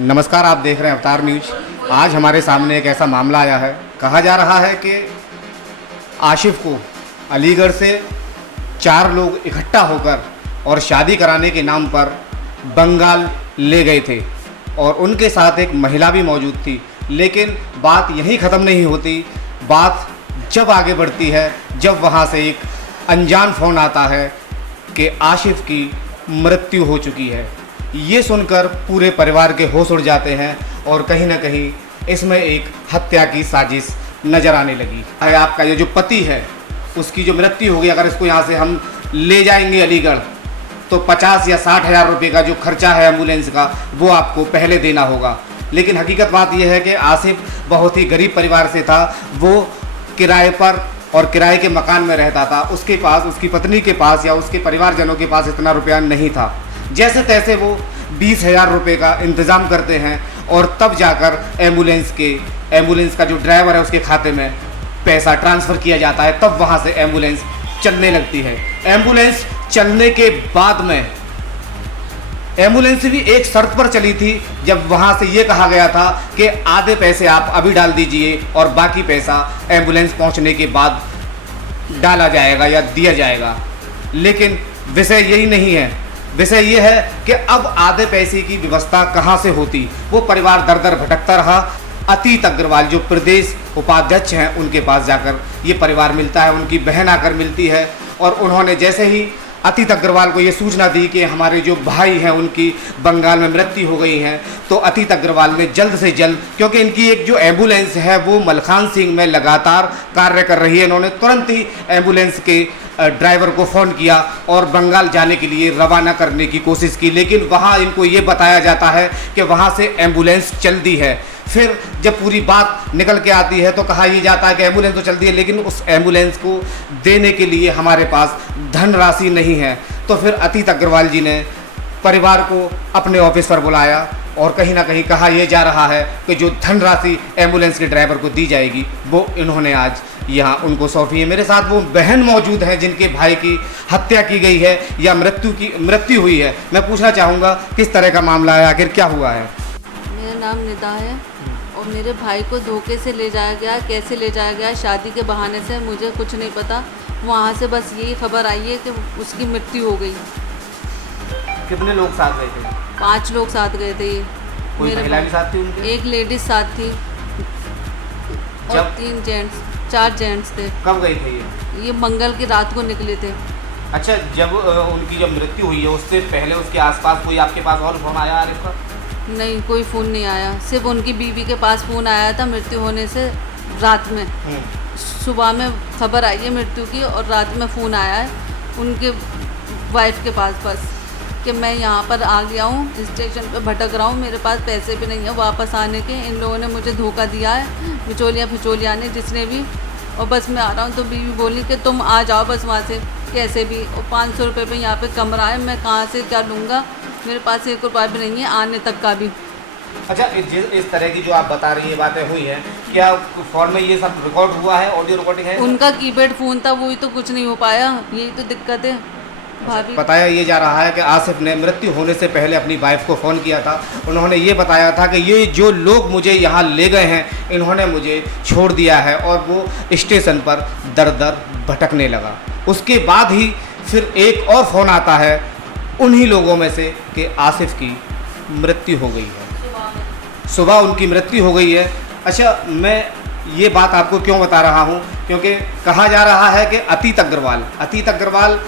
नमस्कार, आप देख रहे हैं अवतार न्यूज। आज हमारे सामने एक ऐसा मामला आया है। कहा जा रहा है कि आशिफ को अलीगढ़ से 4 लोग इकट्ठा होकर और शादी कराने के नाम पर बंगाल ले गए थे और उनके साथ एक महिला भी मौजूद थी। लेकिन बात यहीं ख़त्म नहीं होती। बात जब आगे बढ़ती है, जब वहाँ से एक अनजान फ़ोन आता है कि आशिफ की मृत्यु हो चुकी है। ये सुनकर पूरे परिवार के होश उड़ जाते हैं और कहीं ना कहीं इसमें एक हत्या की साजिश नज़र आने लगी है। आपका ये जो पति है उसकी जो मृत्यु होगी, अगर इसको यहाँ से हम ले जाएंगे अलीगढ़ तो 50 या 60 हज़ार रुपये का जो खर्चा है एम्बुलेंस का, वो आपको पहले देना होगा। लेकिन हकीकत बात यह है कि आसिफ बहुत ही गरीब परिवार से था। वो किराए पर और किराए के मकान में रहता था। उसके पास, उसकी पत्नी के पास या उसके परिवारजनों के पास इतना रुपया नहीं था। जैसे तैसे वो 20 हज़ार रुपये का इंतज़ाम करते हैं और तब जाकर एम्बुलेंस का जो ड्राइवर है उसके खाते में पैसा ट्रांसफ़र किया जाता है। तब वहाँ से एम्बुलेंस चलने लगती है। एम्बुलेंस चलने के बाद में एम्बुलेंस भी एक शर्त पर चली थी, जब वहाँ से ये कहा गया था कि आधे पैसे आप अभी डाल दीजिए और बाकी पैसा एम्बुलेंस पहुँचने के बाद डाला जाएगा या दिया जाएगा। लेकिन विषय यही नहीं है। विषय ये है कि अब आधे पैसे की व्यवस्था कहाँ से होती। वो परिवार दर दर भटकता रहा। अतीत अग्रवाल जो प्रदेश उपाध्यक्ष हैं उनके पास जाकर ये परिवार मिलता है। उनकी बहन आकर मिलती है और उन्होंने जैसे ही अतीत अग्रवाल को ये सूचना दी कि हमारे जो भाई हैं उनकी बंगाल में मृत्यु हो गई है, तो अतीत अग्रवाल ने जल्द से जल्द, क्योंकि इनकी एक जो एम्बुलेंस है वो मलखान सिंह में लगातार कार्य कर रही है, इन्होंने तुरंत ही एम्बुलेंस के ड्राइवर को फ़ोन किया और बंगाल जाने के लिए रवाना करने की कोशिश की। लेकिन वहाँ इनको ये बताया जाता है कि वहाँ से एम्बुलेंस चल दी है। फिर जब पूरी बात निकल के आती है तो कहा यह जाता है कि एम्बुलेंस तो चलती है, लेकिन उस एम्बुलेंस को देने के लिए हमारे पास धनराशि नहीं है। तो फिर अतीत अग्रवाल जी ने परिवार को अपने ऑफिस पर बुलाया और कहीं ना कहीं कहा यह जा रहा है कि जो धनराशि एम्बुलेंस के ड्राइवर को दी जाएगी वो इन्होंने आज यहाँ उनको सौंपी है। मेरे साथ वो बहन मौजूद हैं जिनके भाई की हत्या की गई है या मृत्यु हुई है। मैं पूछना चाहूँगा किस तरह का मामला है, आखिर क्या हुआ है? मेरा नाम निदा है और मेरे भाई को धोखे से ले जाया गया। कैसे ले जाया गया, शादी के बहाने से, मुझे कुछ नहीं पता। वहाँ से बस यही खबर आई है कि उसकी मृत्यु हो गई। कितने लोग साथ गए थे? 5 लोग साथ गए थे। कोई महिला भी साथ थी उनके? एक लेडीज साथ थी और 4 जेंट्स थे। कब गए थे ये मंगल की रात को निकले थे। अच्छा, जब उनकी जब मृत्यु हुई है उससे पहले उसके आसपास कोई आपके पास और फोन आया आरिफ का? नहीं, कोई फ़ोन नहीं आया। सिर्फ उनकी बीवी के पास फ़ोन आया था मृत्यु होने से रात में। सुबह में खबर आई है मृत्यु की और रात में फ़ोन आया है उनके वाइफ के पास बस कि मैं यहाँ पर आ गया हूँ, स्टेशन पे भटक रहा हूँ, मेरे पास पैसे भी नहीं है वापस आने के। इन लोगों ने मुझे धोखा दिया है, बिचौलिया ने जिसने भी, और बस मैं आ रहा हूँ। तो बीवी बोली कि तुम आ जाओ बस वहाँ से कैसे भी, और 500 रुपये पे यहाँ पे कमरा है, मैं कहाँ से क्या लूँगा, मेरे पास 1 रुपया भी नहीं है आने तक का भी। अच्छा, इस तरह की जो आप बता रही है बातें हुई हैं, क्या फ़ोन में ये सब रिकॉर्ड हुआ है, ऑडियो रिकॉर्डिंग है? उनका कीपैड फ़ोन था, वही तो कुछ नहीं हो पाया, यही तो दिक्कत है भाभी। बताया ये जा रहा है कि आसिफ ने मृत्यु होने से पहले अपनी वाइफ को फ़ोन किया था। उन्होंने ये बताया था कि ये जो लोग मुझे यहाँ ले गए हैं इन्होंने मुझे छोड़ दिया है, और वो स्टेशन पर दर दर भटकने लगा। उसके बाद ही फिर एक और फ़ोन आता है उन्हीं लोगों में से कि आसिफ की मृत्यु हो गई है, सुबह उनकी मृत्यु हो गई है। अच्छा, मैं ये बात आपको क्यों बता रहा हूँ, क्योंकि कहा जा रहा है कि अतीत अग्रवाल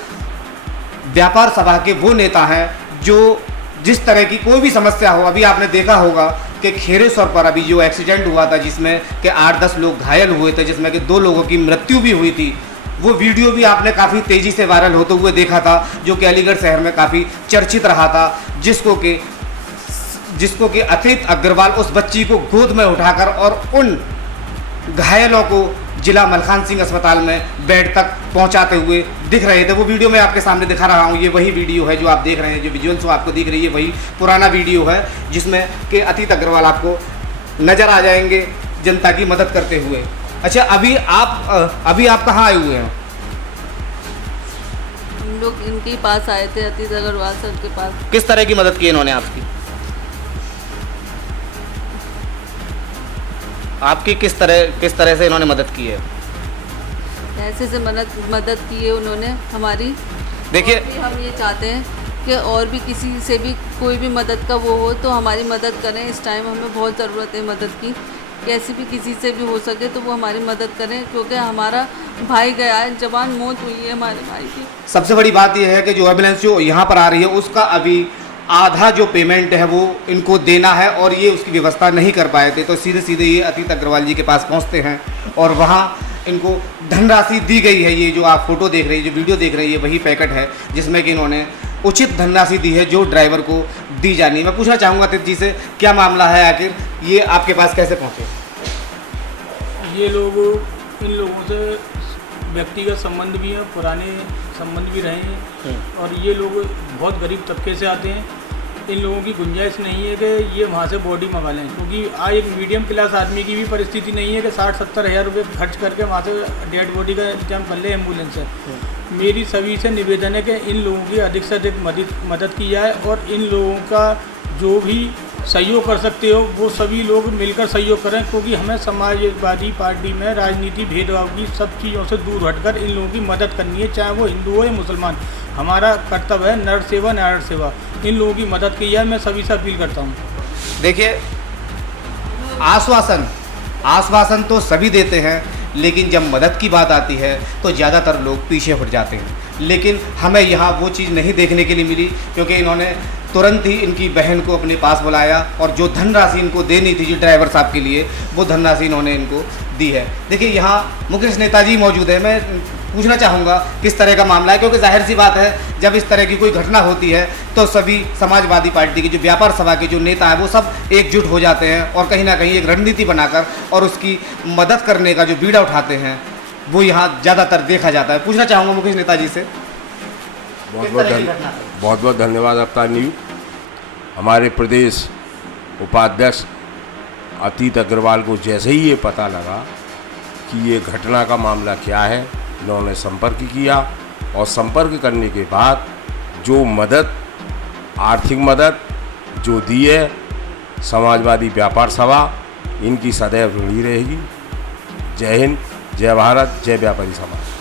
व्यापार सभा के वो नेता हैं जो जिस तरह की कोई भी समस्या हो, अभी आपने देखा होगा कि खेरेश्वर पर अभी जो एक्सीडेंट हुआ था जिसमें कि 8-10 लोग घायल हुए थे, जिसमें कि 2 लोगों की मृत्यु भी हुई थी, वो वीडियो भी आपने काफ़ी तेज़ी से वायरल होते हुए देखा था, जो कि अलीगढ़ शहर में काफ़ी चर्चित रहा था, जिसको कि अतीत अग्रवाल उस बच्ची को गोद में उठाकर और उन घायलों को जिला मलखान सिंह अस्पताल में बेड तक पहुंचाते हुए दिख रहे थे। वो वीडियो मैं आपके सामने दिखा रहा हूं। ये वही वीडियो है जो आप देख रहे हैं, जो विजुअल्स आपको दिख रही है वही पुराना वीडियो है, जिसमें कि अतीत अग्रवाल आपको नज़र आ जाएंगे जनता की मदद करते हुए। अच्छा, अभी आप कहाँ आए हुए हैं? हम लोग इनके पास आए थे, अतीत अग्रवाल सर के पास। किस तरह की मदद की इन्होंने आपकी? आपकी किस तरह से इन्होंने मदद की है? ऐसे से मदद की है उन्होंने हमारी। देखिए, और भी हम ये चाहते हैं कि और भी किसी से भी कोई भी मदद का वो हो तो हमारी मदद करें। इस टाइम हमें बहुत ज़रूरत है मदद की, कैसी भी किसी से भी हो सके तो वो हमारी मदद करें, क्योंकि हमारा भाई गया है, जवान मौत हुई है हमारे भाई की। सबसे बड़ी बात यह है कि जो एम्बुलेंस जो यहाँ पर आ रही है उसका अभी आधा जो पेमेंट है वो इनको देना है और ये उसकी व्यवस्था नहीं कर पाए थे, तो सीधे सीधे ये अतीत अग्रवाल जी के पास पहुँचते हैं और वहाँ इनको धनराशि दी गई है। ये जो आप फोटो देख रही है, जो वीडियो देख रही है, वही पैकेट है जिसमें कि इन्होंने उचित धनराशि दी है जो ड्राइवर को दी जानी है। मैं पूछना चाहूँगा अतीत जी से, क्या मामला है, आखिर ये आपके पास कैसे पहुँचे? ये लोग, इन लोगों से व्यक्तिगत संबंध भी हैं, पुराने संबंध भी रहे हैं और ये लोग बहुत गरीब तबके से आते हैं। इन लोगों की गुंजाइश नहीं है कि ये वहाँ से बॉडी मंगा लें, क्योंकि आज एक मीडियम क्लास आदमी की भी परिस्थिति नहीं है कि 60-70 हज़ार रुपये खर्च करके वहाँ से डेड बॉडी का इंतजाम कर ले एम्बुलेंस से। मेरी सभी से निवेदन है कि इन लोगों की अधिक से अधिक मदद की जाए और इन लोगों का जो भी सहयोग कर सकते हो वो सभी लोग मिलकर सहयोग करें, क्योंकि हमें समाजवादी पार्टी में राजनीति भेदभाव की सब चीज़ों से दूर हटकर इन लोगों की मदद करनी है, चाहे वो हिंदू हो या मुसलमान। हमारा कर्तव्य है नर सेवा नारायण सेवा। इन लोगों की मदद की जाए, मैं सभी से अपील करता हूँ। देखिए, आश्वासन तो सभी देते हैं, लेकिन जब मदद की बात आती है तो ज़्यादातर लोग पीछे हट जाते हैं। लेकिन हमें यहाँ वो चीज़ नहीं देखने के लिए मिली, क्योंकि इन्होंने तुरंत ही इनकी बहन को अपने पास बुलाया और जो धनराशि इनको देनी थी जो ड्राइवर साहब के लिए, वो धनराशि इन्होंने इनको दी है। देखिए, यहाँ मुकेश नेताजी मौजूद है। मैं पूछना चाहूँगा किस तरह का मामला है, क्योंकि जाहिर सी बात है जब इस तरह की कोई घटना होती है तो सभी समाजवादी पार्टी की जो व्यापार सभा के जो नेता हैं वो सब एकजुट हो जाते हैं और कहीं ना कहीं एक रणनीति बनाकर और उसकी मदद करने का जो बीड़ा उठाते हैं वो यहाँ ज़्यादातर देखा जाता है। पूछना चाहूँगा मुकेश नेताजी से, बहुत बहुत धन्यवाद आपका न्यू। हमारे प्रदेश उपाध्यक्ष अतीत अग्रवाल को जैसे ही ये पता लगा कि ये घटना का मामला क्या है, इन्होंने संपर्क किया और संपर्क करने के बाद जो मदद, आर्थिक मदद जो दी है, समाजवादी व्यापार सभा इनकी सदैव ऋणी रहेगी। जय हिंद, जय भारत, जय व्यापारी समाज।